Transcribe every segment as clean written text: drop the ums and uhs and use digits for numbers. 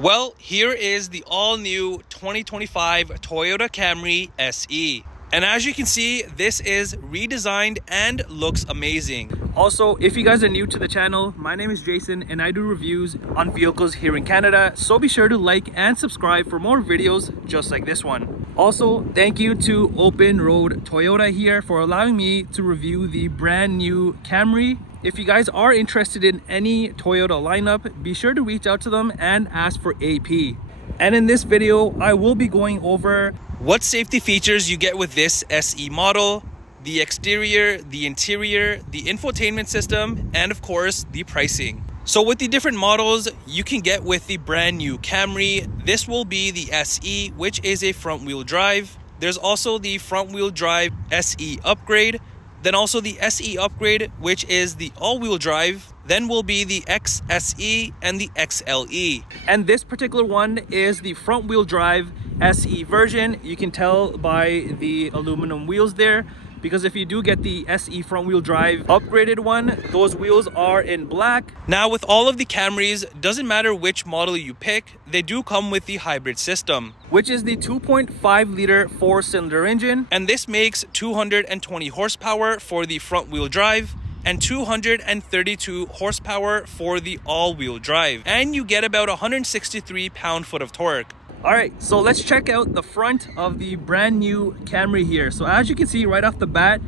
Well, here is the all-new 2025 Toyota Camry SE. And as you can see, this is redesigned and looks amazing. Also, if you guys are new to the channel, my name is Jason and I do reviews on vehicles here in Canada. So be sure to like and subscribe for more videos just like this one. Also, thank you to Open Road Toyota here for allowing me to review the brand new Camry. If you guys are interested in any Toyota lineup, be sure to reach out to them and ask for AP. And in this video, I will be going over what safety features you get with this SE model, the exterior, the interior, the infotainment system, and of course, the pricing. So with the different models you can get with the brand new Camry, this will be the SE, which is a front wheel drive. There's also the front wheel drive SE Upgrade. Then also the SE Upgrade, which is the all-wheel drive. Then will be the XSE and the XLE. And this particular one is the front wheel drive SE version. You can tell by the aluminum wheels there, because if you do get the SE front wheel drive upgraded one, those wheels are in black. Now with all of the Camrys, doesn't matter which model you pick, they do come with the hybrid system, which is the 2.5 liter 4-cylinder engine. And this makes 220 horsepower for the front wheel drive and 232 horsepower for the all-wheel drive. And you get about 163 pound-foot of torque. All right, so let's check out the front of the brand new Camry here. So as you can see right off the bat,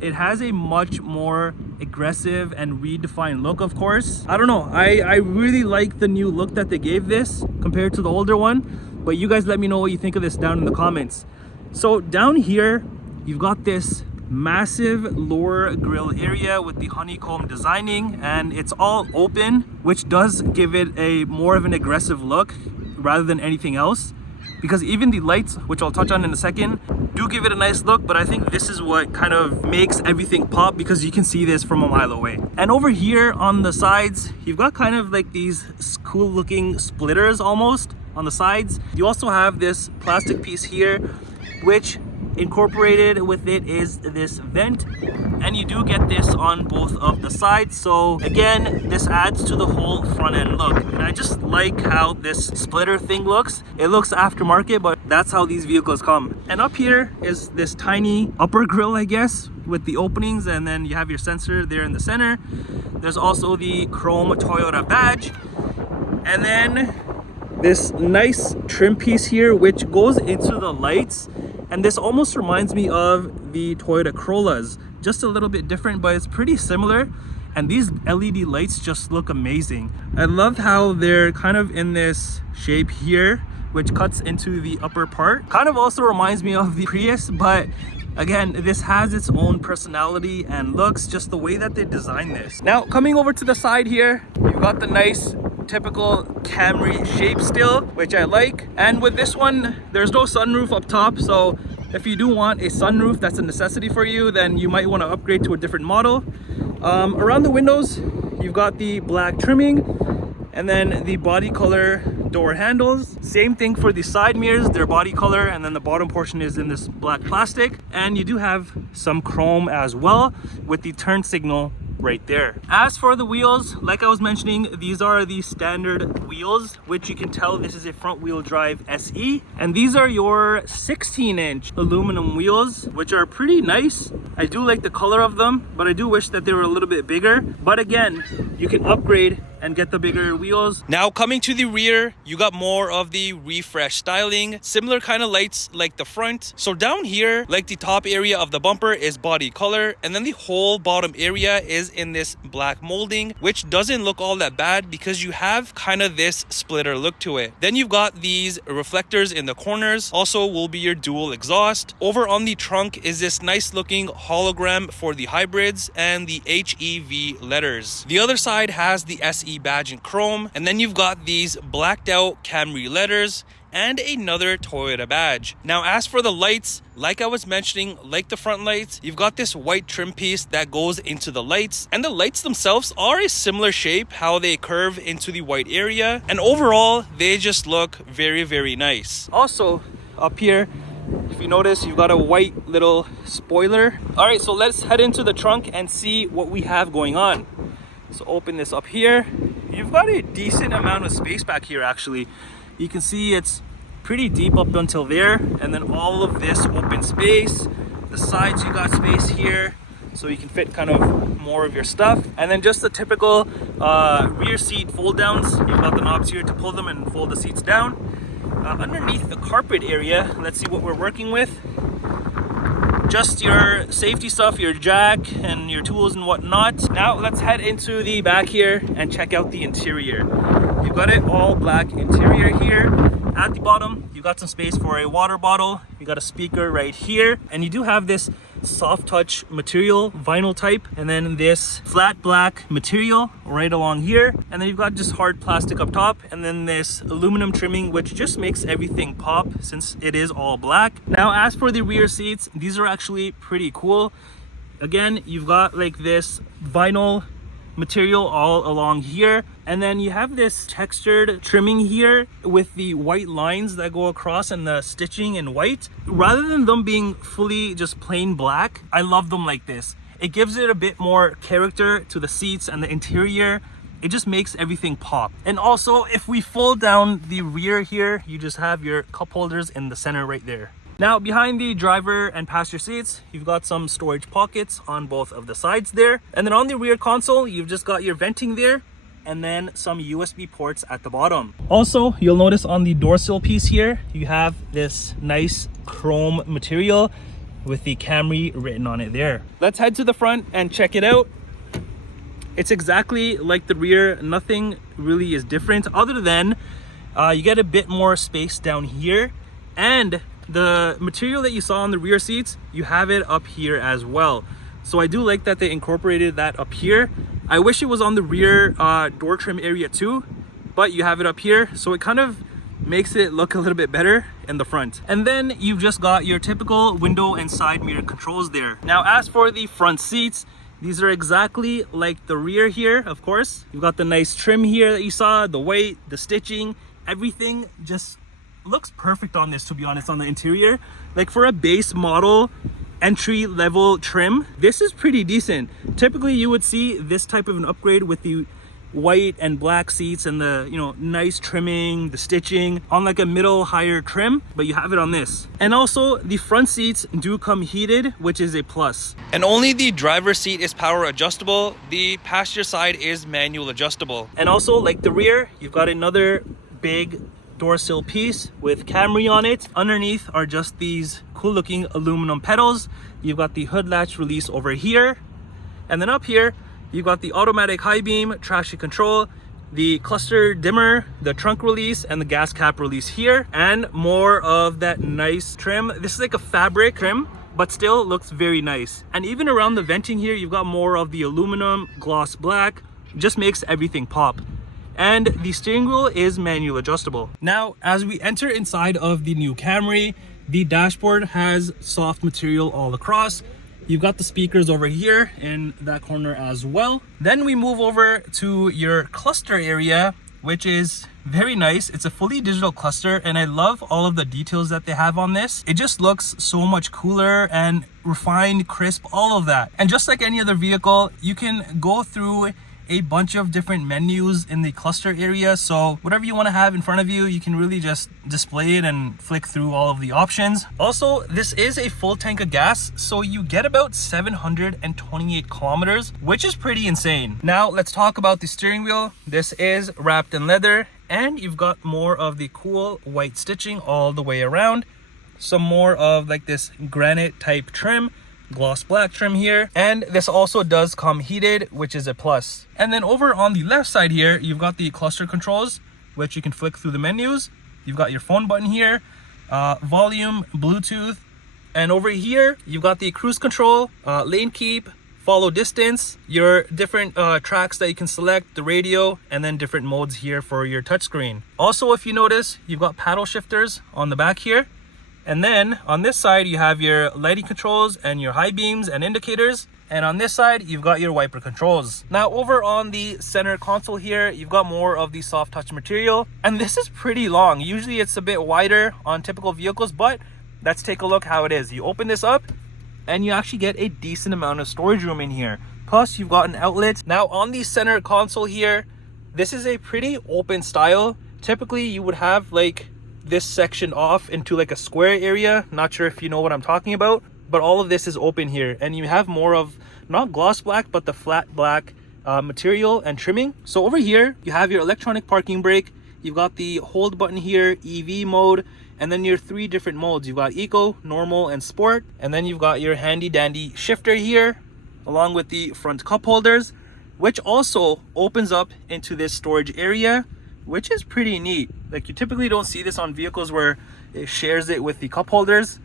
it has a much more aggressive and redefined look, of course. I don't know, I really like the new look that they gave this compared to the older one, but you guys let me know what you think of this down in the comments. So down here, you've got this massive lower grille area with the honeycomb designing, and it's all open, which does give it a more of an aggressive look rather than anything else, because even the lights, which I'll touch on in a second, do give it a nice look. But I think this is what kind of makes everything pop, because you can see this from a mile away. And over here on the sides, you've got kind of like these cool looking splitters almost on the sides. You also have this plastic piece here, which incorporated with it is this vent, and you do get this on both of the sides. So again, this adds to the whole front end look, and I just like how this splitter thing looks. It looks aftermarket, but that's how these vehicles come. And up here is this tiny upper grille, I guess, with the openings, and then you have your sensor there in the center. There's also the chrome Toyota badge, and then this nice trim piece here which goes into the lights. And this almost reminds me of the Toyota Corollas, just a little bit different, but it's pretty similar. And these LED lights just look amazing. I love how they're kind of in this shape here, which cuts into the upper part. Kind of also reminds me of the Prius, but again, this has its own personality and looks, just the way that they designed this. Now, coming over to the side here, you've got the nice typical Camry shape still, which I like. And with this one, there's no sunroof up top, so if you do want a sunroof that's a necessity for you, then you might want to upgrade to a different model. Around the windows, you've got the black trimming, and then the body color door handles. Same thing for the side mirrors, they're body color, and then the bottom portion is in this black plastic. And you do have some chrome as well with the turn signal right there. As for the wheels, like I was mentioning, these are the standard wheels, which you can tell this is a front wheel drive SE, and these are your 16-inch aluminum wheels, which are pretty nice. I do like the color of them, but I do wish that they were a little bit bigger. But again, you can upgrade and get the bigger wheels. Now coming to the rear, you got more of the refresh styling, similar kind of lights like the front. So down here, like the top area of the bumper is body color, and then the whole bottom area is in this black molding, which doesn't look all that bad because you have kind of this splitter look to it. Then you've got these reflectors in the corners, also will be your dual exhaust. Over on the trunk is this nice looking hologram for the hybrids and the HEV letters. The other side has the SE badge in chrome, and then you've got these blacked out Camry letters and another Toyota badge. Now as for the lights, like I was mentioning, like the front lights, you've got this white trim piece that goes into the lights, and the lights themselves are a similar shape, how they curve into the white area, and overall they just look very, very nice. Also up here, if you notice, you've got a white little spoiler. All right, so let's head into the trunk and see what we have going on. So open this up here, you've got a decent amount of space back here actually. You can see it's pretty deep up until there, and then all of this open space. The sides, you got space here, so you can fit kind of more of your stuff. And then just the typical rear seat fold downs. You've got the knobs here to pull them and fold the seats down. Underneath the carpet area, let's see what we're working with. Just your safety stuff, your jack and your tools and whatnot. Now let's head into the back here and check out the interior. You've got it all black interior here. At the bottom, you've got some space for a water bottle. You got a speaker right here, and you do have this soft touch material, vinyl type, and then this flat black material right along here, and then you've got just hard plastic up top, and then this aluminum trimming, which just makes everything pop since it is all black. Now as for the rear seats, these are actually pretty cool. Again, you've got like this vinyl material all along here, and then you have this textured trimming here with the white lines that go across and the stitching in white. Rather than them being fully just plain black, I love them like this. It gives it a bit more character to the seats and the interior. It just makes everything pop. And also, if we fold down the rear here, you just have your cup holders in the center right there. Now behind the driver and passenger seats, you've got some storage pockets on both of the sides there. And then on the rear console, you've just got your venting there, and then some USB ports at the bottom. Also, you'll notice on the door sill piece here, you have this nice chrome material with the Camry written on it there. Let's head to the front and check it out. It's exactly like the rear. Nothing really is different other than you get a bit more space down here, and the material that you saw on the rear seats, you have it up here as well. So I do like that they incorporated that up here. I wish it was on the rear door trim area too, but you have it up here, so it kind of makes it look a little bit better in the front. And then you've just got your typical window and side mirror controls there. Now as for the front seats, these are exactly like the rear here, of course. You've got the nice trim here that you saw, the weight, the stitching, everything just looks perfect on this, to be honest, on the interior. Like for a base model entry level trim, this is pretty decent. Typically you would see this type of an upgrade with the white and black seats and the, you know, nice trimming, the stitching on like a middle higher trim, but you have it on this. And also the front seats do come heated, which is a plus. And only the driver's seat is power adjustable. The passenger side is manual adjustable. And also like the rear, you've got another big door sill piece with Camry on it. Underneath are just these cool looking aluminum pedals. You've got the hood latch release over here, and then up here you've got the automatic high beam traction control, the cluster dimmer, the trunk release, and the gas cap release here, and more of that nice trim. This is like a fabric trim, but still looks very nice. And even around the venting here, you've got more of the aluminum gloss black. Just makes everything pop. And the steering wheel is manual adjustable. Now, as we enter inside of the new Camry, the dashboard has soft material all across. You've got the speakers over here in that corner as well. Then we move over to your cluster area, which is very nice. It's a fully digital cluster, and I love all of the details that they have on this. It just looks so much cooler and refined, crisp, all of that. And just like any other vehicle, you can go through a bunch of different menus in the cluster area, so whatever you want to have in front of you, you can really just display it and flick through all of the options. Also, this is a full tank of gas, so you get about 728 kilometers, which is pretty insane. Now let's talk about the steering wheel. This is wrapped in leather, and you've got more of the cool white stitching all the way around. Some more of like this granite type trim, gloss black trim here, and this also does come heated, which is a plus. And then over on the left side here, you've got the cluster controls, which you can flick through the menus. You've got your phone button here, volume, Bluetooth, and over here you've got the cruise control, lane keep, follow distance, your different tracks that you can select, the radio, and then different modes here for your touchscreen. Also, if you notice, you've got paddle shifters on the back here. And then on this side, you have your lighting controls and your high beams and indicators. And on this side, you've got your wiper controls. Now over on the center console here, you've got more of the soft touch material. And this is pretty long. Usually it's a bit wider on typical vehicles, but let's take a look how it is. You open this up and you actually get a decent amount of storage room in here. Plus you've got an outlet. Now on the center console here, This is a pretty open style. Typically you would have like this section off into like a square area. Not sure if you know what I'm talking about, but all of this is open here, and you have more of not gloss black but the flat black material and trimming. So over here you have your electronic parking brake, you've got the hold button here, EV mode, and then your 3 different modes. You've got eco, normal, and sport, and then you've got your handy dandy shifter here along with the front cup holders, which also opens up into this storage area, which is pretty neat. Like, you typically don't see this on vehicles where it shares it with the cup holders,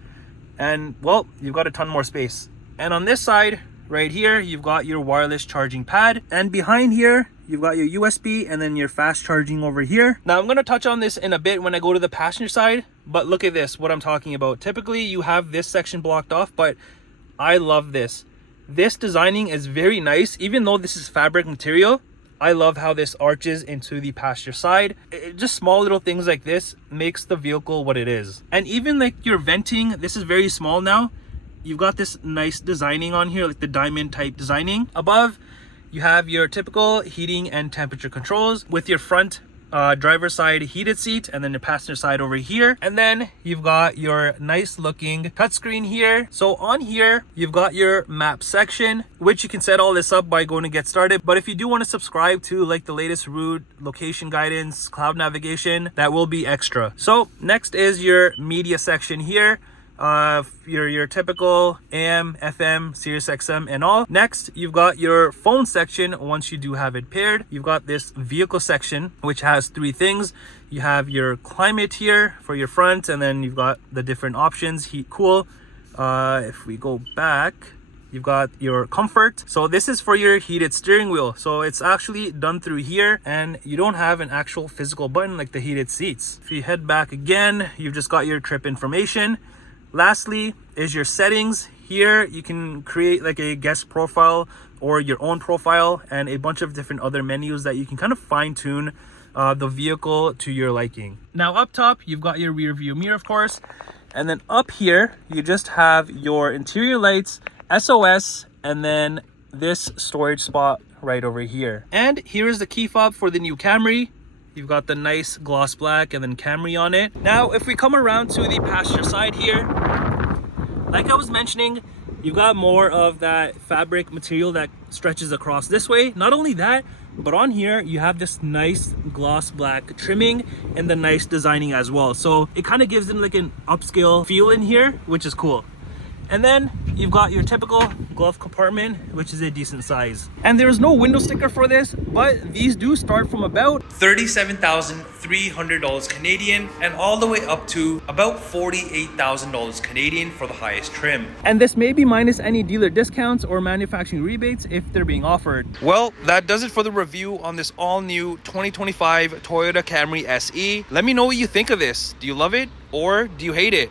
and well, you've got a ton more space. And on this side right here, you've got your wireless charging pad, and behind here you've got your USB and then your fast charging over here. Now I'm going to touch on this in a bit when I go to the passenger side, but look at this, what I'm talking about. Typically you have this section blocked off, but I love this. This designing is very nice. Even though this is fabric material, I love how this arches into the passenger side. Just small little things like this makes the vehicle what it is. And even like your venting, this is very small now. You've got this nice designing on here, like the diamond type designing. Above, you have your typical heating and temperature controls with your front driver's side heated seat, and then the passenger side over here. And then you've got your nice looking touchscreen here. So on here, you've got your map section, which you can set all this up by going to get started. But if you do want to subscribe to like the latest route, location guidance, cloud navigation, that will be extra. So next is your media section here. Your typical AM, FM, Sirius XM and all. Next, you've got your phone section. Once you do have it paired, you've got this vehicle section, which has 3 things. You have your climate here for your front, and then you've got the different options, heat, cool. If we go back, you've got your comfort. So this is for your heated steering wheel. So it's actually done through here, and you don't have an actual physical button like the heated seats. If you head back again, you've just got your trip information. Lastly is your settings. Here you can create like a guest profile or your own profile, and a bunch of different other menus that you can kind of fine tune the vehicle to your liking. Now up top, you've got your rear view mirror, of course. And then up here, you just have your interior lights, SOS, and then this storage spot right over here. And here is the key fob for the new Camry. You've got the nice gloss black and then Camry on it. Now, if we come around to the passenger side here, like I was mentioning, you've got more of that fabric material that stretches across this way. Not only that, but on here, you have this nice gloss black trimming and the nice designing as well. So it kind of gives them like an upscale feel in here, which is cool. And then you've got your typical glove compartment, which is a decent size. And there is no window sticker for this, but these do start from about $37,300 Canadian and all the way up to about $48,000 Canadian for the highest trim. And this may be minus any dealer discounts or manufacturing rebates if they're being offered. Well, that does it for the review on this all new 2025 Toyota Camry SE. Let me know what you think of this. Do you love it or do you hate it?